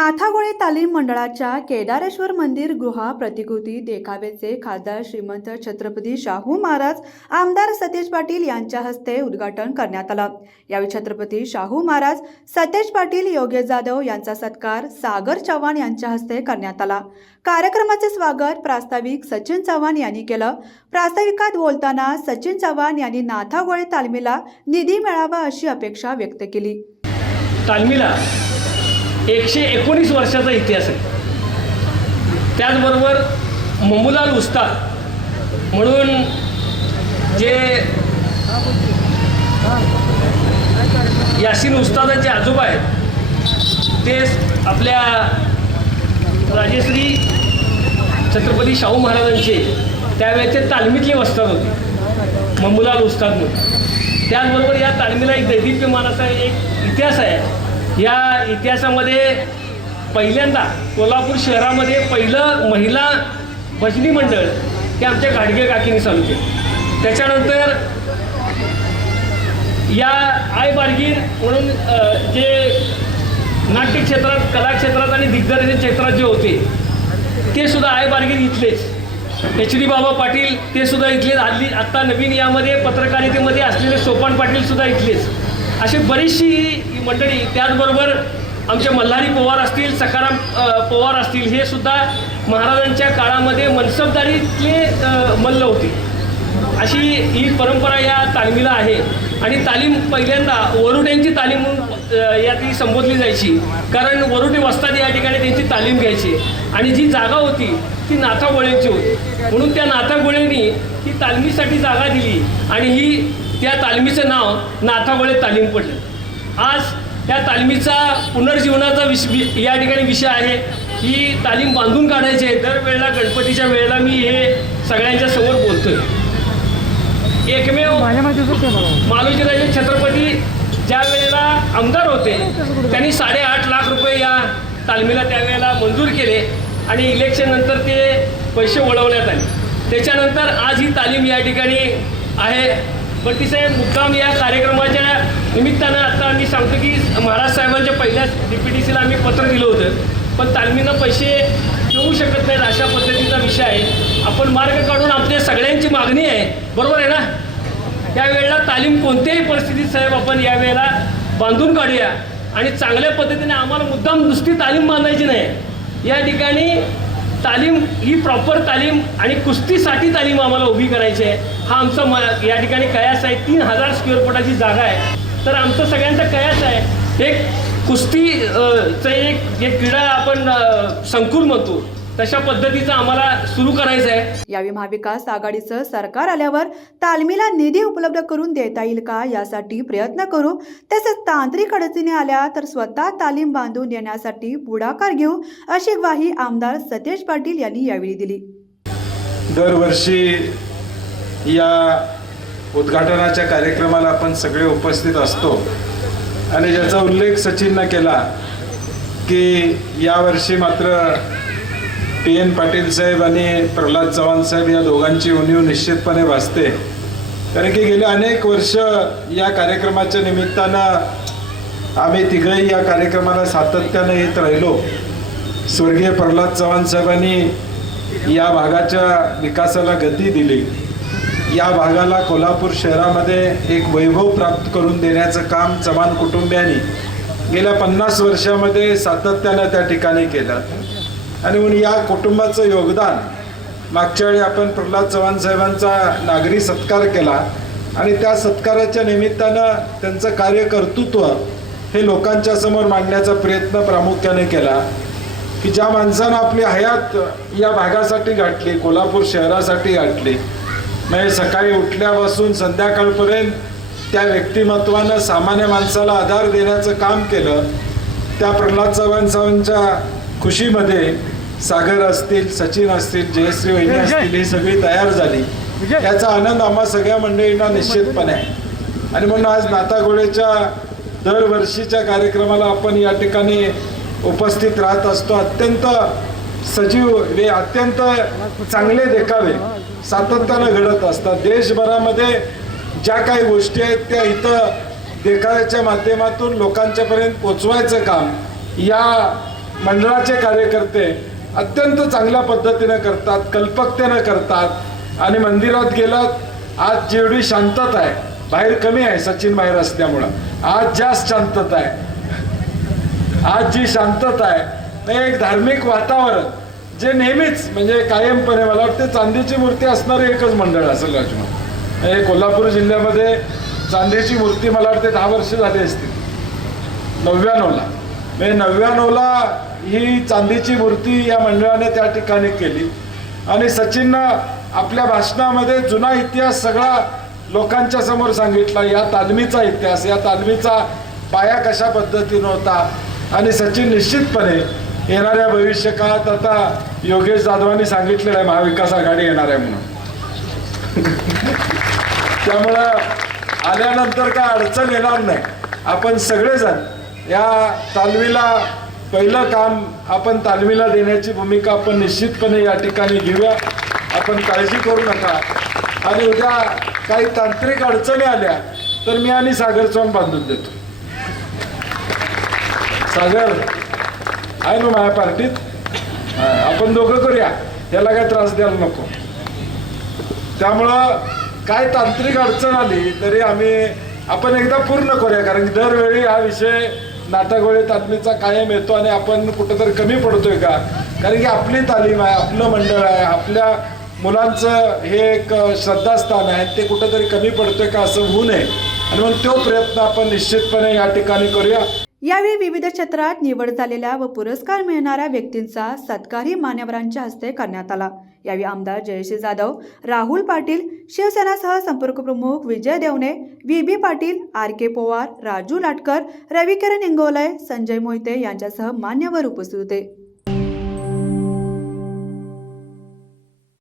नाथागोळे तालीम मंडळाच्या केदारेश्वर मंदिर गृहा प्रतिकृती देखाव्याचे खासदार श्रीमंत छत्रपती शाहू महाराज आमदार सतेज पाटील यांच्या हस्ते उद्घाटन करण्यात आलं. यावेळी छत्रपती शाहू महाराज सतेज पाटील योगेश जाधव यांचा सत्कार सागर चव्हाण यांच्या हस्ते करण्यात आला. कार्यक्रमाचे स्वागत प्रास्ताविक सचिन चव्हाण यांनी केलं. प्रास्ताविकात बोलताना सचिन चव्हाण यांनी नाथागोळे तालमीला निधी मिळावा अशी अपेक्षा व्यक्त केली. तालमीला एकशे एकोणीस वर्षाचा इतिहास आहे. त्याचबरोबर ममुलाल उस्ताद म्हणून जे यासीन उस्तादाचे आजोबा आहेत ते आपल्या राजेश्री छत्रपती शाहू महाराजांचे त्यावेळेचे तालमीतले वस्ताद होते ममुलाल उस्ताद म्हणून. त्याचबरोबर या तालमीला एक दैदिप्यमान असा एक इतिहास आहे. या इतिहासामध्ये पहिल्यांदा कोल्हापूर शहरामध्ये पहिलं महिला भजनी मंडळ हे आमच्या घाडगे काकीने चालू केलं. त्याच्यानंतर या आय बारगीर म्हणून जे नाट्य क्षेत्रात कला क्षेत्रात आणि दिग्दर्शन क्षेत्रात जे होते ते सुद्धा आय बारगीर इथलेच. एच डी बाबा पाटील ते सुद्धा इथलेच. हल्ली आत्ता नवीन यामध्ये पत्रकारितेमध्ये असलेले सोपान पाटील सुद्धा इथलेच. अशी बरीचशी ही मंडळी त्याचबरोबर आमचे मल्हारी पवार असतील सखाराम पोवार पवार असतील हे सुद्धा महाराजांच्या काळामध्ये मनसबदारीतले मल्ल होते. अशी ही परंपरा या तालमीला आहे. आणि तालीम पहिल्यांदा वरुट्यांची तालीम म्हणून या ती संबोधली जायची. कारण वरुटे वस्ताद या ठिकाणी त्यांची तालीम घ्यायची. आणि जी जागा होती ती नाथा गोळ्यांची होती. म्हणून त्या नाथा गोळ्यांनी ही तालमीसाठी जागा दिली. आणि ही त्या तालमीचं नाव नाथागोळे तालीम पडलं. आज त्या तालमीचा पुनर्जीवनाचा विष वि- या ठिकाणी विषय आहे. ही तालीम बांधून काढायची आहे. दरवेळेला गणपतीच्या वेळेला मी हे सगळ्यांच्या समोर बोलतोय. एकमेव मालोजीराजे छत्रपती ज्या वेळेला आमदार होते त्यांनी साडेआठ लाख रुपये या तालमीला त्यावेळेला मंजूर केले आणि इलेक्शन नंतर ते पैसे वळवण्यात आले. त्याच्यानंतर आज ही तालीम या ठिकाणी आहे. पण साहेब मुद्दाम या कार्यक्रमाच्या निमित्तानं आता आम्ही सांगतो की महाराज साहेबांच्या पहिल्याच डी पी टी सीला आम्ही पत्र दिलं होतं. पण तालमीनं पैसे देऊ शकत नाहीत अशा पद्धतीचा विषय आहे. आपण मार्ग काढून आपल्या सगळ्यांची मागणी आहे. बरोबर आहे ना? त्यावेळेला तालीम कोणत्याही परिस्थितीत साहेब आपण यावेळेला बांधून काढूया. आणि चांगल्या पद्धतीने आम्हाला मुद्दाम नुसती तालीम बांधायची नाही. या ठिकाणी तालीम ही प्रॉपर तालीम आणि कुस्तीसाठी तालीम आम्हाला उभी करायची आहे. हा आमचा म या ठिकाणी कयास आहे. तीन हजार स्क्वेअर फुटाची जागा आहे. तर आमचं सगळ्यांचा कयास आहे. एक कुस्ती एक एक क्रीडा आपण संकुल म्हणतो. तशा पद्धतीचं आम्हाला सुरू करायचं आहे यावेळी महाविकास आघाडीचं सरकार आल्यावर तालमीला निधी उपलब्ध करून देता येईल का यासाठी प्रयत्न करू? तसेच तांत्रिक अडचणी आल्या तर स्वतः तालीम बांधून देण्यासाठी पुढाकार घेऊ अशी ग्वाही आमदार सतेज पाटील यांनी यावेळी दिली. दरवर्षी या उद्घाटनाच्या कार्यक्रमाला आपण सगळे उपस्थित असतो. आणि ज्याचा उल्लेख सचिननं केला की यावर्षी मात्र पी एन पाटील साहेब आणि प्रल्हाद चव्हाण साहेब या दोघांची उणीव निश्चितपणे भासते. कारण की गेले अनेक वर्ष या कार्यक्रमाच्या निमित्तानं आम्ही तिघही या कार्यक्रमाला सातत्यानं येत राहिलो. स्वर्गीय प्रल्हाद चव्हाण साहेबांनी या भागाच्या विकासाला गती दिली. या भागाला कोल्हापूर शहरामध्ये एक वैभव प्राप्त करून देण्याचं काम चव्हाण कुटुंबियांनी गेल्या पन्नास वर्षामध्ये सातत्यानं त्या ठिकाणी केलं. आणि म्हणून या कुटुंबाचं योगदान मागच्या वेळी आपण प्रल्हाद चव्हाण साहेबांचा नागरी सत्कार केला आणि त्या सत्काराच्या निमित्तानं त्यांचं कार्यकर्तृत्व हे लोकांच्या समोर मांडण्याचा प्रयत्न प्रामुख्याने केला की ज्या माणसानं आपली हयात या भागासाठी गाठली कोल्हापूर शहरासाठी गाठली म्हणजे सकाळी उठल्यापासून संध्याकाळपर्यंत त्या व्यक्तिमत्वानं सामान्य माणसाला आधार देण्याचं काम केलं. त्या प्रल्हाद चव्हाण साहेबांच्या खुशीमध्ये सागर असतील सचिन असतील जयश्री वहिनी असतील ही सगळी तयार झाली. याचा आनंद आम्हा सगळ्या मंडळींना निश्चितपणे आहे. आणि म्हणून आज नातागोळेच्या दरवर्षीच्या कार्यक्रमाला आपण या ठिकाणी उपस्थित राहत असतो. अत्यंत सजीव हे अत्यंत चांगले देखावे सातत्यानं घडत असतात. देशभरामध्ये ज्या काही गोष्टी आहेत त्या इथं देखाव्याच्या माध्यमातून लोकांच्यापर्यंत पोचवायचं काम या मंडळाचे कार्यकर्ते अत्यंत चांगल्या पद्धतीनं करतात कल्पकतेनं करतात. आणि मंदिरात गेलात आज जेवढी शांतता आहे बाहेर कमी आहे सचिन बाहेर असल्यामुळं आज जास्त शांतता आहे. आज जी शांतता आहे एक धार्मिक वातावरण जे नेहमीच म्हणजे कायमपणे मला वाटते चांदीची मूर्ती असणारे एकच मंडळ असेल राजमन हे कोल्हापूर जिल्ह्यामध्ये चांदीची मूर्ती मला वाटते दहा वर्ष झाली असतील नव्याण्णवला. म्हणजे नव्याण्णवला ही चांदीची मूर्ती या मंडळाने त्या ठिकाणी केली. आणि सचिननं आपल्या भाषणामध्ये जुना इतिहास सगळा लोकांच्या समोर सांगितला. या तालमीचा इतिहास या तालमीचा पाया कशा पद्धतीनं होता? आणि सचिन निश्चितपणे येणाऱ्या भविष्य काळात आता योगेश जाधवांनी सांगितलेलं आहे महाविकास आघाडी येणार आहे म्हणून. त्यामुळं आल्यानंतर काय अडचण येणार नाही. आपण सगळेजण या तालमीला पहिलं काम आपण तालमीला देण्याची भूमिका आपण निश्चितपणे या ठिकाणी घेऊया. आपण काळजी करू नका. आणि उद्या काही तांत्रिक अडचणी आल्या तर मी आणि सागर चौन बांधून देतो. सागर आहे ना माझ्या पार्टीत. आपण दोघं करूया. याला काय त्रास द्यायला नको. त्यामुळं काय तांत्रिक अडचण आली तरी आम्ही आपण एकदा पूर्ण करूया कारण की दरवेळी हा विषय नाटकवेळी तालमीचा कायम येतो आणि आपण कुठंतरी कमी पडतोय का? कारण की आपली तालीम आहे आपलं मंडळ आहे आपल्या मुलांचं हे एक श्रद्धास्थान आहे ते कुठंतरी कमी पडतोय का असं होऊ नये. आणि मग तो प्रयत्न आपण निश्चितपणे या ठिकाणी करूया. यावेळी विविध क्षेत्रात निवड झालेल्या व पुरस्कार मिळणाऱ्या व्यक्तींचा सत्कारही मान्यवरांच्या हस्ते करण्यात आला. यावेळी आमदार जयश्री जाधव राहुल पाटील शिवसेनासह संपर्क प्रमुख Vijay Devane V B Patil R K Pawar Raju Latkar Ravikiran Ingole Sanjay Mohite यांच्यासह मान्यवर उपस्थित होते.